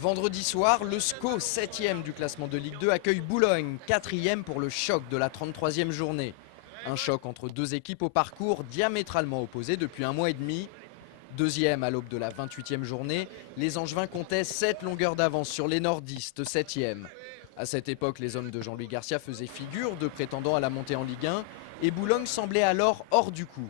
Vendredi soir, le SCO, 7e du classement de Ligue 2, accueille Boulogne, 4e pour le choc de la 33e journée. Un choc entre deux équipes au parcours diamétralement opposé depuis un mois et demi. Deuxième à l'aube de la 28e journée, les Angevins comptaient 7 longueurs d'avance sur les nordistes, 7e. À cette époque, les hommes de Jean-Louis Garcia faisaient figure de prétendants à la montée en Ligue 1 et Boulogne semblait alors hors du coup.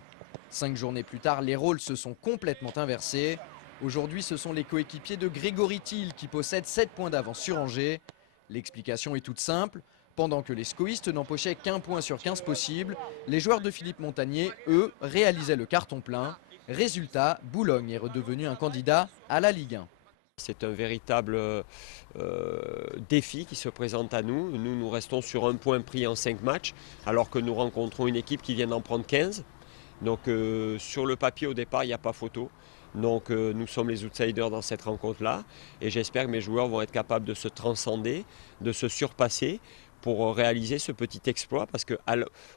5 journées plus tard, les rôles se sont complètement inversés. Aujourd'hui, ce sont les coéquipiers de Grégory Thiel qui possèdent 7 points d'avance sur Angers. L'explication est toute simple. Pendant que les scoïstes n'empochaient qu'1 point sur 15 possibles, les joueurs de Philippe Montagnier, eux, réalisaient le carton plein. Résultat, Boulogne est redevenu un candidat à la Ligue 1. C'est un véritable défi qui se présente à nous. Nous restons sur un point pris en 5 matchs, alors que nous rencontrons une équipe qui vient d'en prendre 15. Donc sur le papier au départ, il n'y a pas photo. Donc nous sommes les outsiders dans cette rencontre-là. Et j'espère que mes joueurs vont être capables de se transcender, de se surpasser pour réaliser ce petit exploit. Parce que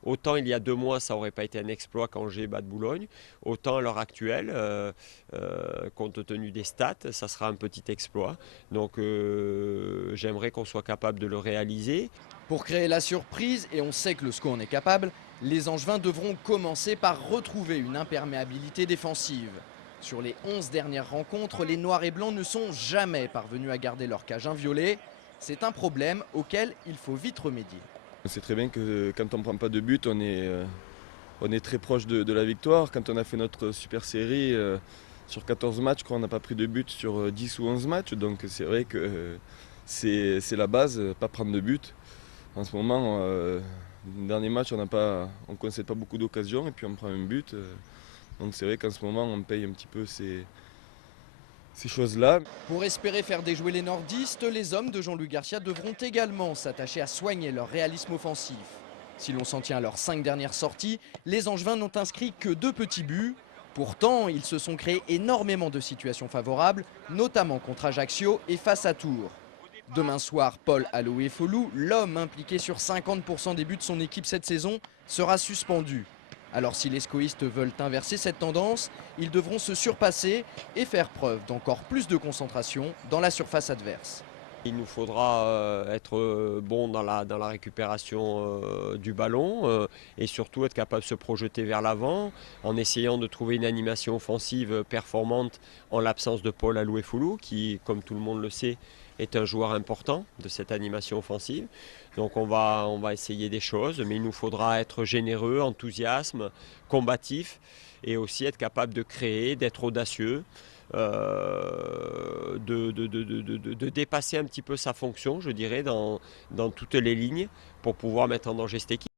autant il y a 2 mois, ça n'aurait pas été un exploit quand j'ai battu Boulogne. Autant à l'heure actuelle, compte tenu des stats, ça sera un petit exploit. Donc j'aimerais qu'on soit capable de le réaliser. Pour créer la surprise, et on sait que le SCO en est capable, les Angevins devront commencer par retrouver une imperméabilité défensive. Sur les 11 dernières rencontres, les Noirs et Blancs ne sont jamais parvenus à garder leur cage inviolée. C'est un problème auquel il faut vite remédier. On sait très bien que quand on ne prend pas de but, on est très proche de la victoire. Quand on a fait notre super série, sur 14 matchs, je crois qu'on n'a pas pris de but sur 10 ou 11 matchs. Donc c'est vrai que c'est la base, pas prendre de but. En ce moment, le dernier match, on ne concède pas beaucoup d'occasions et puis on prend un but. Donc c'est vrai qu'en ce moment, on paye un petit peu ces choses-là. Pour espérer faire déjouer les nordistes, les hommes de Jean-Louis Garcia devront également s'attacher à soigner leur réalisme offensif. Si l'on s'en tient à leurs 5 dernières sorties, les Angevins n'ont inscrit que 2 petits buts. Pourtant, ils se sont créés énormément de situations favorables, notamment contre Ajaccio et face à Tours. Demain soir, Paul Aloé-Folou, l'homme impliqué sur 50% des buts de son équipe cette saison, sera suspendu. Alors si les scoïstes veulent inverser cette tendance, ils devront se surpasser et faire preuve d'encore plus de concentration dans la surface adverse. Il nous faudra être bon dans la récupération du ballon et surtout être capable de se projeter vers l'avant en essayant de trouver une animation offensive performante en l'absence de Paul Aloué-Foulou qui, comme tout le monde le sait, est un joueur important de cette animation offensive. Donc on va essayer des choses, mais il nous faudra être généreux, enthousiasme, combatif et aussi être capable de créer, d'être audacieux. De dépasser un petit peu sa fonction, je dirais, dans toutes les lignes pour pouvoir mettre en danger cette équipe.